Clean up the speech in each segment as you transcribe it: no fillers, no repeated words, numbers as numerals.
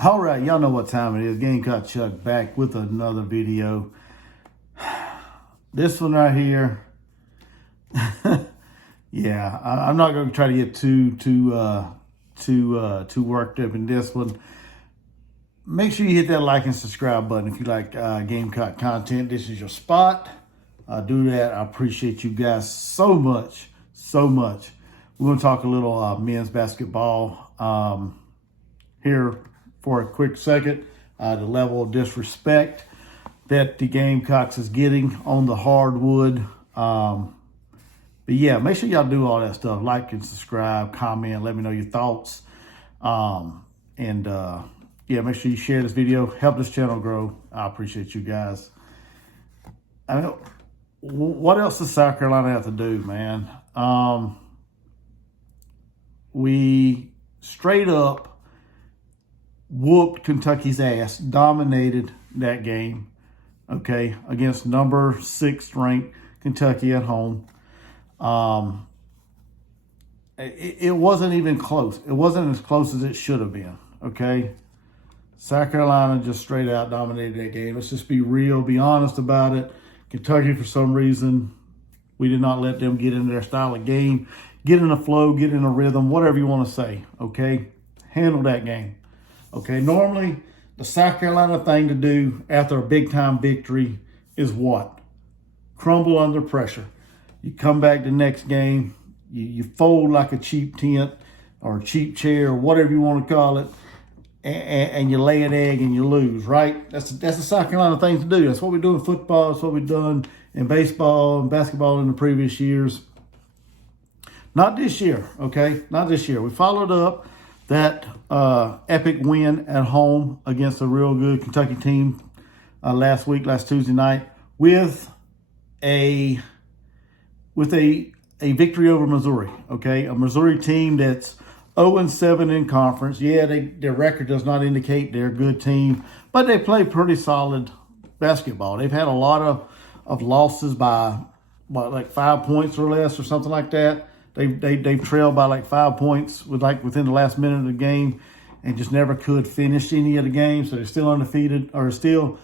All right, y'all know what time it is. Gamecock Chuck back with another video. This one right here, yeah, I'm not going to try to get too worked up in this one. Make sure you hit that like and subscribe button if you like Gamecock content. This is your spot. Do that. I appreciate you guys so much, so much. We're going to talk a little men's basketball here for a quick second. The level of disrespect that the Gamecocks is getting on the hardwood. But yeah, make sure y'all do all that stuff. Like and subscribe, comment, let me know your thoughts. Yeah, make sure you share this video. Help this channel grow. I appreciate you guys. I mean, what else does South Carolina have to do, man? We straight up whooped Kentucky's ass, dominated that game, okay, against number 6th ranked Kentucky at home. It wasn't even close. It wasn't as close as it should have been, okay? South Carolina just straight out dominated that game. Let's just be real, be honest about it. Kentucky, for some reason, we did not let them get into their style of game, get in a flow, get in a rhythm, whatever you want to say, okay? Handle that game. Okay, normally the South Carolina thing to do after a big-time victory is what? Crumble under pressure. You come back the next game, you fold like a cheap tent or a cheap chair or whatever you want to call it, and you lay an egg and you lose, right? That's the South Carolina thing to do. That's what we do in football. That's what we've done in baseball and basketball in the previous years. Not this year, okay? Not this year. We followed up that epic win at home against a real good Kentucky team last Tuesday night, with a victory over Missouri. Okay, a Missouri team that's 0-7 in conference. Yeah, their record does not indicate they're a good team, but they play pretty solid basketball. They've had a lot of losses by like 5 points or less or something like that. They've trailed by like 5 points within the last minute of the game, and just never could finish any of the games. So they're still undefeated, or still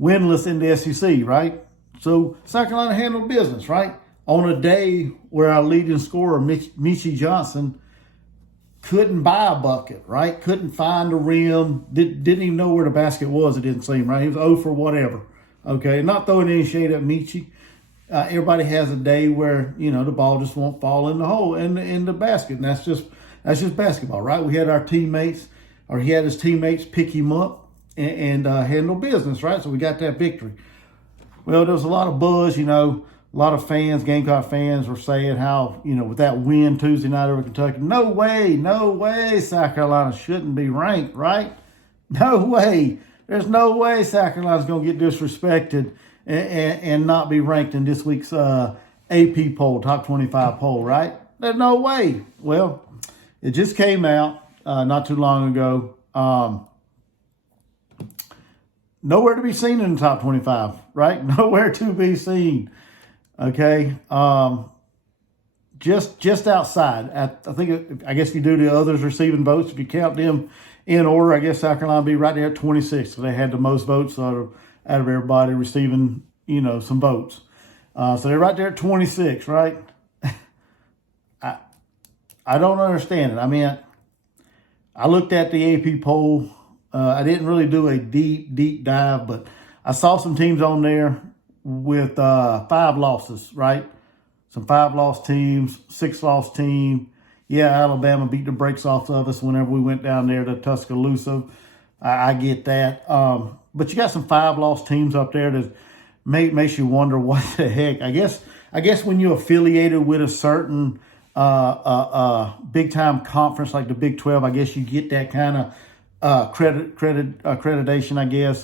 winless in the SEC, right? So South Carolina handled business, right? On a day where our leading scorer, Michie Johnson, couldn't buy a bucket, right? Couldn't find the rim, didn't even know where the basket was, it didn't seem, right? He was 0 for whatever, okay? Not throwing any shade at Michie. Everybody has a day where, you know, the ball just won't fall in the hole, in the basket. And that's just basketball, right? We had our teammates, or he had his teammates pick him up and handle business, right? So we got that victory. Well, there was a lot of buzz, you know, a lot of fans, Gamecock fans were saying how, you know, with that win Tuesday night over Kentucky, no way South Carolina shouldn't be ranked, right? No way. There's no way South Carolina's going to get disrespected and not be ranked in this week's AP poll, top 25 poll, right? There's no way. Well, it just came out not too long ago. Nowhere to be seen in the top 25, right? Nowhere to be seen. Okay. Just outside. I guess if you do the others receiving votes, if you count them in order, I guess South Carolina will be right there at 26. So they had the most votes out of everybody receiving, you know, some votes. So they're right there at 26, right? I don't understand it. I mean, I looked at the AP poll. I didn't really do a deep dive, but I saw some teams on there with 5 losses, right? Some 5-loss teams, 6-loss team. Yeah, Alabama beat the brakes off of us whenever we went down there to Tuscaloosa. I get that. But you got some 5-loss teams up there that makes you wonder what the heck. I guess when you're affiliated with a certain big time conference like the Big 12, I guess you get that kind of accreditation. I guess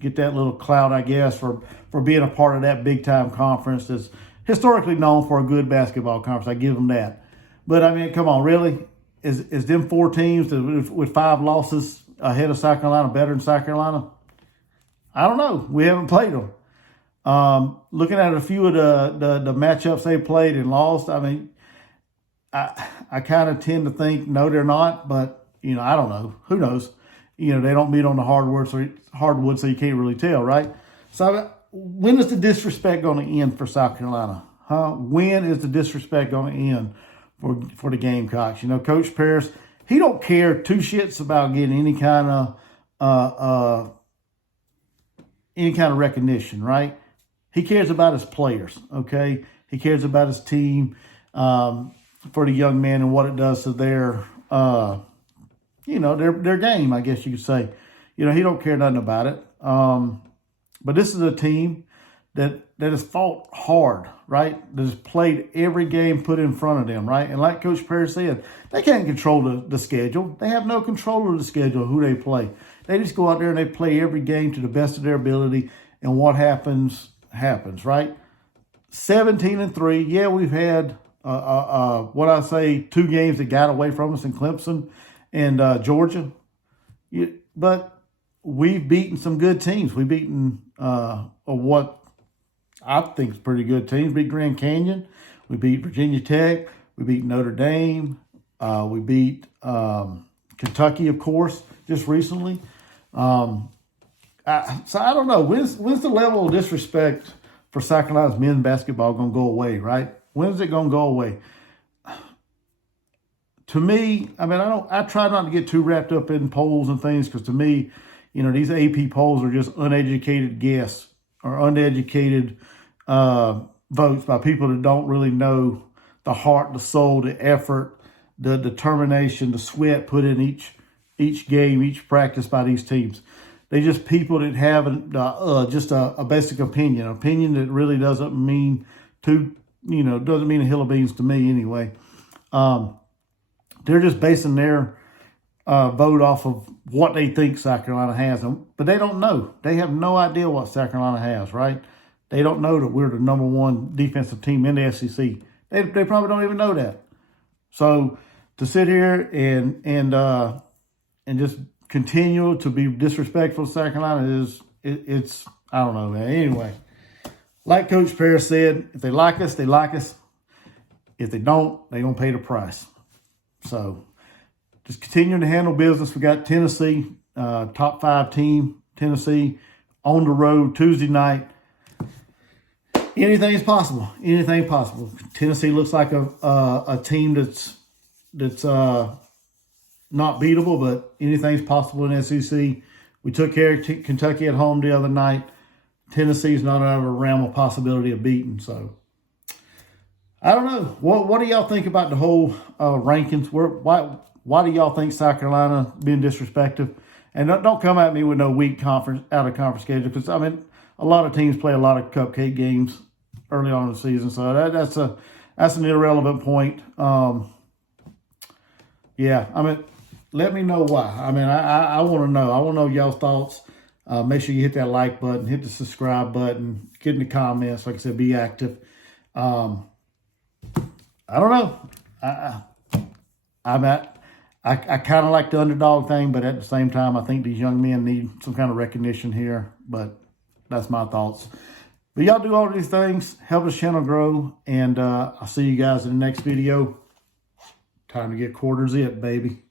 get that little clout. I guess for being a part of that big time conference that's historically known for a good basketball conference. I give them that. But I mean, come on, really? Is them 4 teams with 5 losses ahead of South Carolina better than South Carolina? I don't know. We haven't played them. Looking at a few of the matchups they played and lost, I mean, I kind of tend to think, no, they're not. But, you know, I don't know. Who knows? they don't meet on the hardwood, so you can't really tell, right? So when is the disrespect going to end for South Carolina? Huh? When is the disrespect going to end for the Gamecocks? Coach Paris, he don't care two shits about getting any kind of recognition, right? He cares about his players, okay? He cares about his team, for the young men and what it does to their game, I guess you could say. He don't care nothing about it. But this is a team that has fought hard, right? That has played every game put in front of them, right? And like Coach Perry said, they can't control the schedule. They have no control of the schedule of who they play. They just go out there and they play every game to the best of their ability, and what happens, right? 17-3. Yeah, we've had what I say 2 games that got away from us in Clemson and Georgia, but we've beaten some good teams. We've beaten what I think is pretty good teams. We beat Grand Canyon. We beat Virginia Tech. We beat Notre Dame. We beat Kentucky, of course, just recently. So I don't know. When's the level of disrespect for South Carolina's men's basketball going to go away, right? When is it going to go away? To me, I try not to get too wrapped up in polls and things, because to me, these AP polls are just uneducated guess or uneducated votes by people that don't really know the heart, the soul, the effort, the determination, the sweat put in each game, each practice by these teams. They're just people that have just a basic opinion that really doesn't mean doesn't mean a hill of beans to me anyway. They're just basing their vote off of what they think South Carolina has, but they don't know. They have no idea what South Carolina has, right? They don't know that we're the number 1 defensive team in the SEC. They probably don't even know that. So to sit here and just continue to be disrespectful to South Carolina it's I don't know, man. Anyway, like Coach Paris said, if they like us, they like us. If they don't, they don't pay the price. So just continuing to handle business. We got Tennessee, top 5 team, Tennessee, on the road Tuesday night. Anything is possible. Anything possible. Tennessee looks like a team that's not beatable, but anything's possible in SEC. We took care of Kentucky at home the other night. Tennessee's not out of a realm of possibility of beating. So I don't know. What do y'all think about the whole rankings? Why do y'all think South Carolina being disrespected? And don't come at me with no weak out of conference schedule, because a lot of teams play a lot of cupcake games early on in the season, so that's an irrelevant point. Let me know why. I want to know. I want to know y'all's thoughts. Make sure you hit that like button, hit the subscribe button, get in the comments. Like I said, be active. I don't know. I kind of like the underdog thing, but at the same time, I think these young men need some kind of recognition here. But that's my thoughts. But y'all do all these things, help this channel grow, and I'll see you guys in the next video. Time to get quarters in, baby.